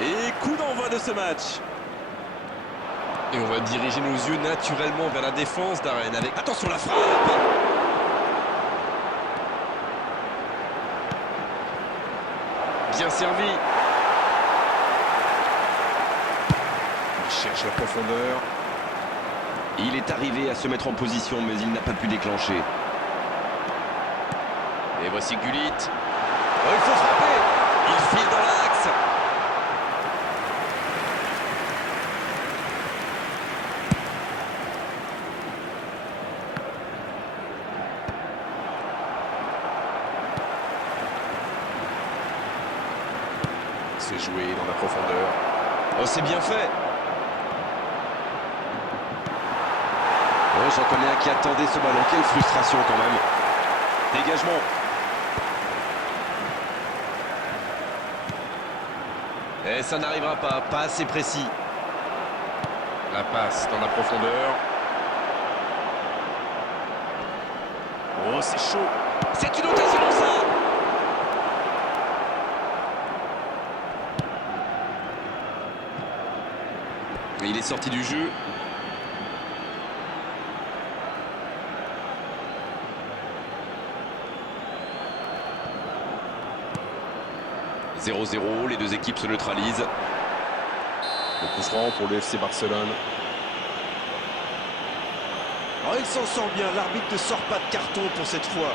Et coup d'envoi de ce match. Et on va diriger nos yeux naturellement vers la défense d'Arène avec... Attention la frappe. Bien servi. Il cherche la profondeur. Il est arrivé à se mettre en position, mais il n'a pas pu déclencher. Et voici Gullit. Oh, il faut frapper. Il file dans l'axe. C'est joué dans la profondeur. Oh, c'est bien fait. Oh, j'en connais un qui attendait ce ballon. Quelle frustration quand même. Dégagement. Et ça n'arrivera pas assez précis. La passe dans la profondeur. Oh, c'est chaud. C'est une occasion, ça. Et il est sorti du jeu. « 0-0, les deux équipes se neutralisent. Le coup franc pour le FC Barcelone. Oh, il s'en sort bien. L'arbitre ne sort pas de carton pour cette fois.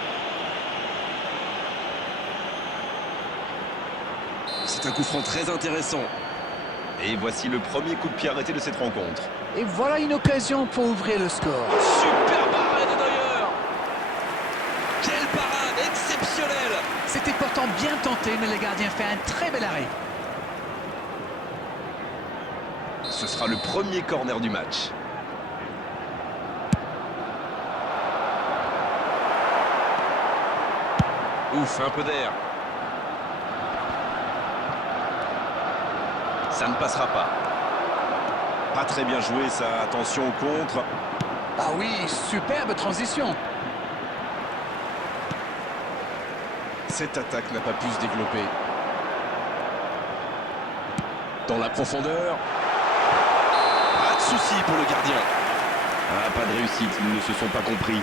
C'est un coup franc très intéressant. Et voici le premier coup de pied arrêté de cette rencontre. Et voilà une occasion pour ouvrir le score. Super parade de Neuer. Quelle parade exceptionnelle. C'était pourtant bien tenté, mais le gardien fait un très bel arrêt. Ce sera le premier corner du match. Ouf, un peu d'air. Ça ne passera pas. Pas très bien joué, ça. Attention au contre. Ah oui, superbe transition. Cette attaque n'a pas pu se développer. Dans la profondeur. Pas de souci pour le gardien. Ah, pas de réussite, ils ne se sont pas compris.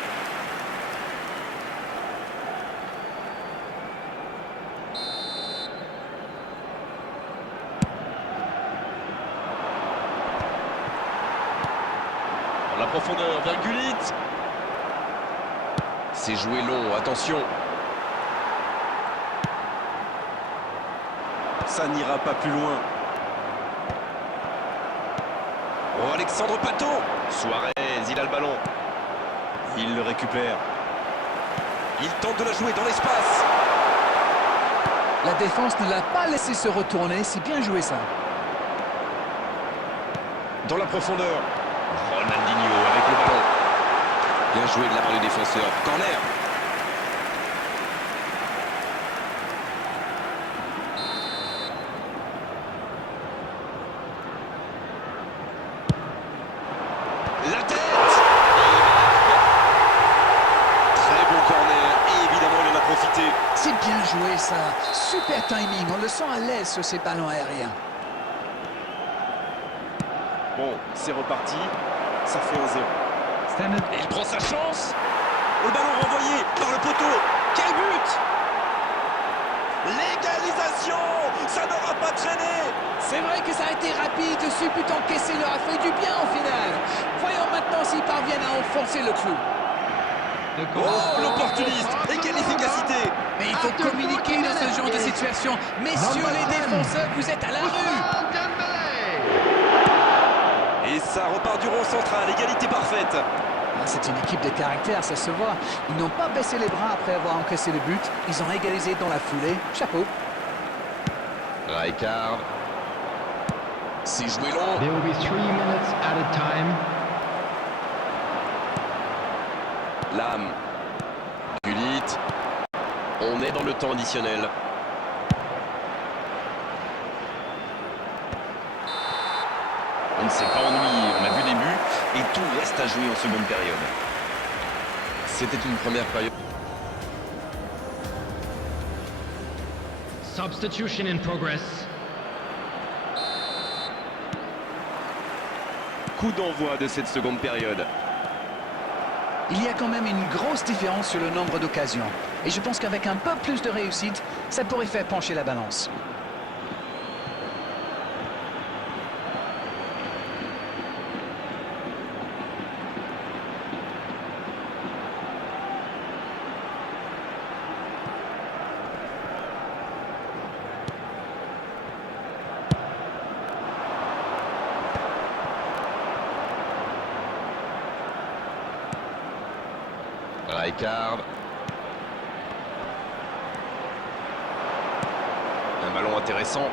Dans la profondeur vers Gullit. C'est joué long, attention. Ça n'ira pas plus loin. Oh, Alexandre Pato. Suarez, il a le ballon. Il le récupère. Il tente de la jouer dans l'espace. La défense ne l'a pas laissé se retourner, c'est bien joué ça. Dans la profondeur. Ronaldinho avec le ballon. Bien joué de la part du défenseur. Corner. La tête. Très bon corner. Et évidemment, il en a profité. C'est bien joué ça. Super timing, on le sent à l'aise sur ces ballons aériens. Bon, c'est reparti. Ça fait 1-0. Et il prend sa chance. Le ballon renvoyé par le poteau. Quel but! L'égalisation. Ça n'aura pas traîné. C'est vrai que ça a été rapide, ce but encaissé leur a fait du bien au final. Voyons maintenant s'ils parviennent à enfoncer le clou. Oh, l'opportuniste. Et quelle efficacité. Mais il faut communiquer dans ce genre de situation. Messieurs les défenseurs, vous êtes à la rue. Et ça repart du rond central. Égalité parfaite. Ah, c'est une équipe de caractère, ça se voit. Ils n'ont pas baissé les bras après avoir encaissé le but. Ils ont égalisé dans la foulée. Chapeau. Rijkaard. C'est joué long. There will be 3 minutes at a time. Lam. Gullit. On est dans le temps additionnel. On ne s'est pas ennuyé. On a vu des buts et tout reste à jouer en seconde période. C'était une première période. Substitution in progress. coup d'envoi de cette seconde période. Il y a quand même une grosse différence sur le nombre d'occasions. Et je pense qu'avec un peu plus de réussite, ça pourrait faire pencher la balance. Rijkaard. Un ballon intéressant.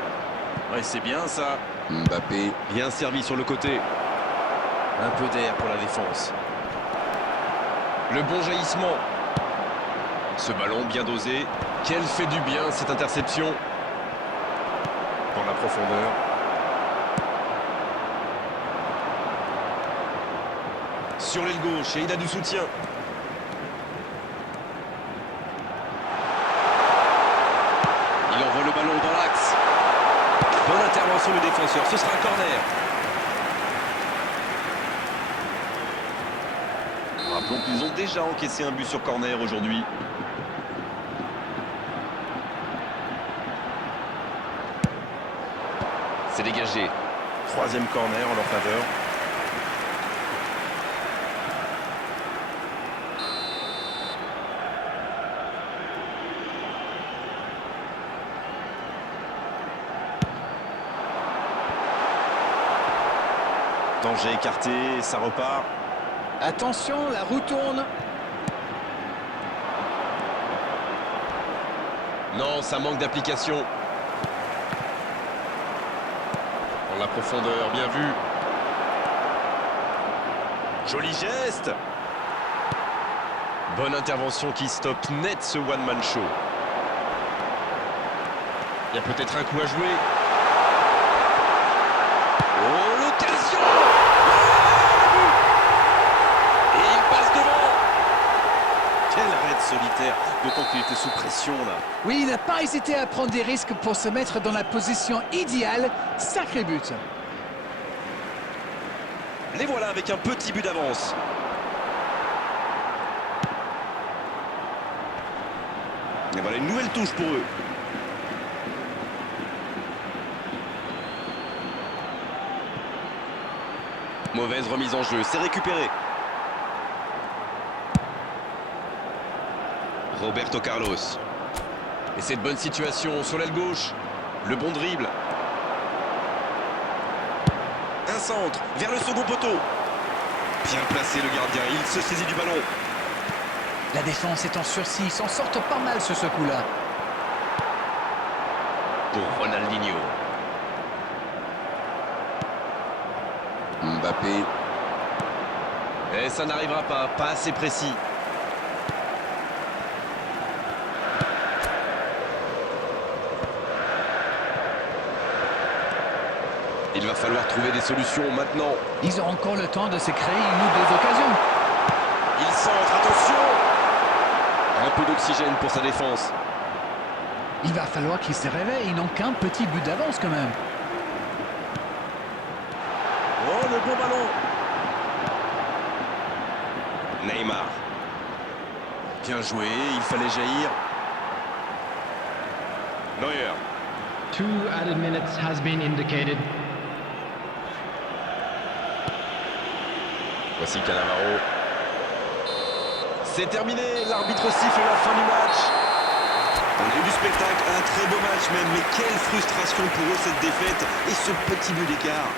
Ouais, c'est bien ça. Mbappé, bien servi sur le côté. Un peu d'air pour la défense. Le bon jaillissement. Ce ballon bien dosé. Quel fait du bien cette interception. Dans la profondeur. Sur l'aile gauche et il a du soutien. Il envoie le ballon dans l'axe. Bonne intervention du défenseur, ce sera un corner. Rappelons qu'ils ont déjà encaissé un but sur corner aujourd'hui. C'est dégagé. Troisième corner en leur faveur. Danger écarté, ça repart. Attention, la roue tourne. Non, ça manque d'application. Dans la profondeur, bien vu. Joli geste. Bonne intervention qui stoppe net ce one-man show. Il y a peut-être un coup à jouer. Oh, l'occasion. Et il passe devant. Quel raid solitaire, d'autant qu'il était sous pression là. Oui, il n'a pas hésité à prendre des risques pour se mettre dans la position idéale. Sacré but. Les voilà avec un petit but d'avance. Et voilà une nouvelle touche pour eux. Mauvaise remise en jeu, c'est récupéré. Roberto Carlos. Et cette bonne situation sur l'aile gauche. Le bon dribble. Un centre vers le second poteau. Bien placé le gardien, il se saisit du ballon. La défense est en sursis, ils s'en sortent pas mal sur ce coup-là. Pour Ronaldinho. Mbappé, Et ça n'arrivera pas assez précis. Il va falloir trouver des solutions maintenant. Ils ont encore le temps de se créer une ou deux occasions. Il centre, attention. Un peu d'oxygène pour sa défense. Il va falloir qu'ils se réveillent, ils n'ont qu'un petit but d'avance quand même. Oh, le bon ballon. Neymar. Bien joué, il fallait jaillir. Neuer. 2 added minutes has been indicated. Voici Cannavaro. C'est terminé, l'arbitre siffle la fin du match. On a eu du spectacle, un très beau match même, mais quelle frustration pour eux cette défaite et ce petit but d'écart.